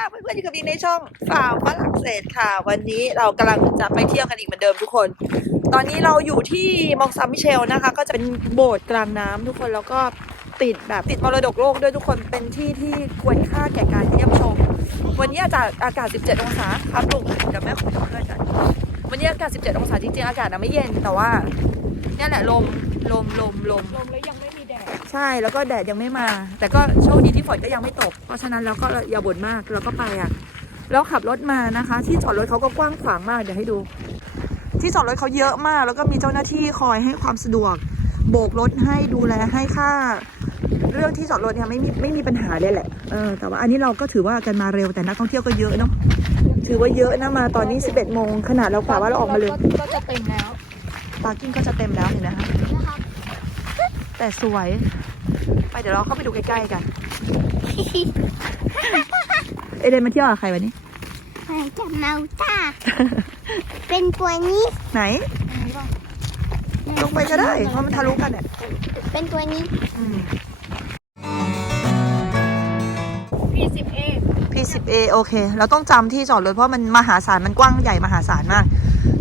ฝรั่องฝรั่งเศสค่ะ วันนี้เรากำลังจะไปเที่ยวกันอีกเหมือนเดิมทุกคน ตอนนี้เราอยู่ที่มองซามิเชลนะคะ ก็จะเป็นโบสถ์กลางน้ำทุกคนแล้วก็ติดแบบติดมรดกโลกด้วยทุกคนเป็นที่ที่ควรค่าแก่การเยี่ยมชม วันนี้อาจารย์อากาศ 17 องศาครับลุงเดี๋ยวแม่ขอดูเพื่อนกันวันนี้อากาศ 17 องศาจริงๆอากาศนะไม่เย็นแต่ว่าเนี่ยแหละลมลมลมลมลมแล้วยัง ใช่แล้วก็แดดยังไม่มา แต่ก็โชคดีที่ฝนก็ยังไม่ตก เพราะฉะนั้นเราก็อย่าบ่นมากเราก็ไปอะแล้วขับรถมานะคะ ที่จอดรถเขาก็กว้างขวางมากเดี๋ยวให้ดู ที่จอดรถเขาเยอะมาก แล้วก็มีเจ้าหน้าที่คอยให้ความสะดวก โบกรถให้ดูแลให้ค่า เรื่องที่จอดรถเนี่ยไม่มีไม่มีปัญหาเลยแหละเออแต่ว่าอันนี้เราก็ถือว่ากันมาเร็วแต่นักท่องเที่ยวก็เยอะเนาะถือว่าเยอะนะมาตอนนี้ 11โมงขนาดเรากะว่าเราออกมาเลยก็จะเต็มแล้วปาร์กิ้งก็จะเต็มแล้วเห็นไหมคะนะครับแต่สวย ไปเดี๋ยวเราเข้าไปดูใกล้ๆกัน เอเดนมาเที่ยวกับใครวันนี้ไปจับเมาจ้า เป็นตัวนี้ ไหน ลงไปก็ได้เพราะมันทะลุกันเนี่ยเป็นตัวนี้พีสิบเอ P10A โอเค เราต้องจำที่จอดรถเพราะมันมหาศาลมันกว้างใหญ่มหาศาลมาก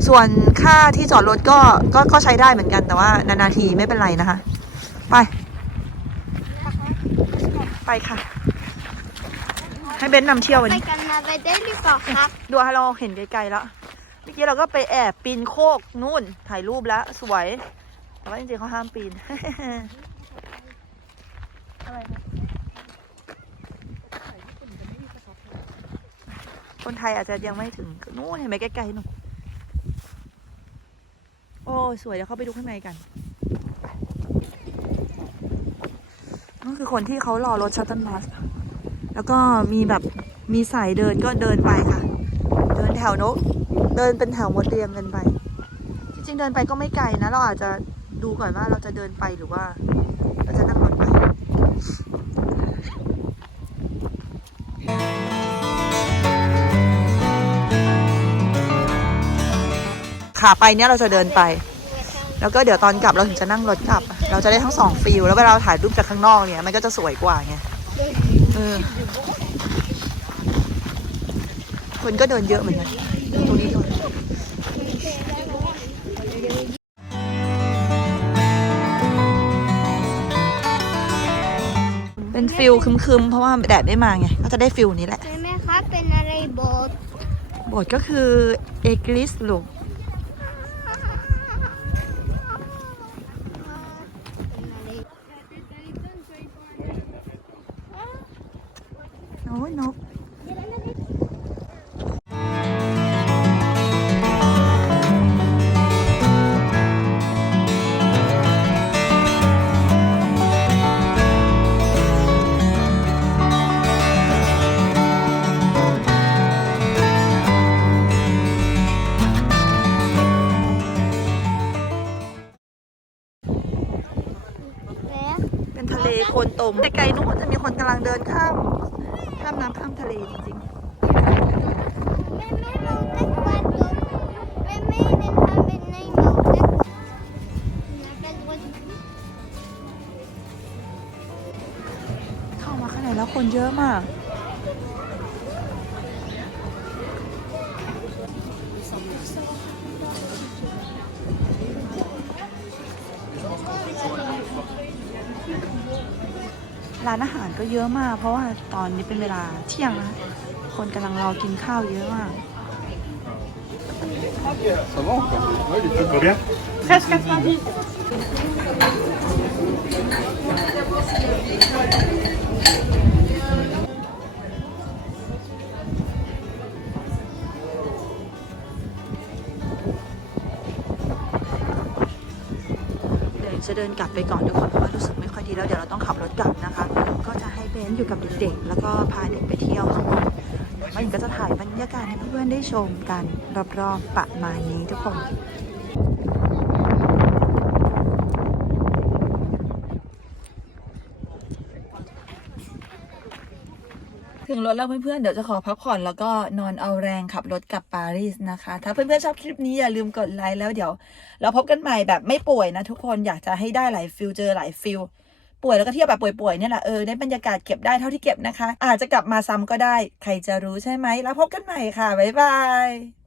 ส่วนค่าที่จอดรถก็ก็ก็ใช้ได้เหมือนกันแต่ว่านานๆทีไม่เป็นไรนะคะ ไป ไปค่ะ ให้เบนซ์นำเที่ยววันไปนี้ กันมาไปได้หรือเปล่าครับ ดูให้เราเห็นไกลๆแล้ว เมื่อกี้เราก็ไปแอบปีนโคกนู่นถ่ายรูปแล้ว สวย แต่ว่าจริงๆเขาห้ามปีนอะไรนะคนไทยอาจจะยังไม่ถึงนู่นเห็นไหมใกล้ๆนู่นโอ้ยสวยเดี๋ยวเข้าไปดูข้างในกัน นั่นคือคนที่เขารอรถชัตเติลบัสแล้วก็มีแบบมีสายเดินก็เดินไปค่ะ เดินแถวนก เดินเป็นแถวหมดเรียงกันไป จริงๆเดินไปก็ไม่ไกลนะ เราอาจจะดูก่อนว่าเราจะเดินไปหรือว่า เราจะนั่งรถไปขาไปเนี่ยเราจะเดินไป แล้วก็เดี๋ยวตอนกลับเราถึงจะนั่งรถกลับ เราจะได้ทั้งสองฟิลแล้วเวลาเราถ่ายรูปจากข้างนอกเนี่ยมันก็จะสวยกว่าไงเออคนก็เดินเยอะเหมือนกันตรงนี้ด้วยเป็นฟิลคึมๆ เพราะว่าแดดไม่มาไง ก็จะได้ฟิลนี้แหละ ใช่ไหมครับ เป็นอะไรโบสบทก็คือเอกลิสลูก อ้ยนกแล้วเป็นทะเลโคลนตมไกลๆนู้นจะมีคนกำลังเดินข้ามข้ามน้ำข้ามทะเลจริงๆเข้ามาข้างในแล้วคนเยอะมาก ร้านอาหารก็เยอะมาก เพราะว่าตอนนี้เป็นเวลาเที่ยงนะคนกำลังรอกินข้าวเยอะมากเดี๋ยวจะเดินกลับไปก่อนทุกคนเพราะว่ารู้สึกไม่ค่อยดีแล้วเดี๋ยวเราต้องขับรถกลับนะคะ ก็จะให้นอยู่กับเด็กๆ แล้วก็พาเด็กไปเที่ยวข้างบนมาถึงก็จะถ่ายบรรยากาศให้เพื่อนๆได้ชมกันรอบๆประมาณนี้ทุกคนถึงรถแล้วเพื่อนๆ เดี๋ยวจะขอพักผ่อนแล้วก็นอนเอาแรงขับรถกลับปารีสนะคะ ถ้าเพื่อนๆ ชอบคลิปนี้อย่าลืมกดไลค์แล้วเดี๋ยว เราพบกันใหม่แบบไม่ป่วยนะทุกคนอยากจะให้ได้หลายฟิลเจอหลายฟิล ป่วยแล้วก็เที่ยวแบบป่วยๆเนี่ยแหละเออได้บรรยากาศเก็บได้เท่าที่เก็บนะคะ อาจจะกลับมาซ้ำก็ได้ ใครจะรู้ใช่ไหมแล้วพบกันใหม่ค่ะบ๊ายบาย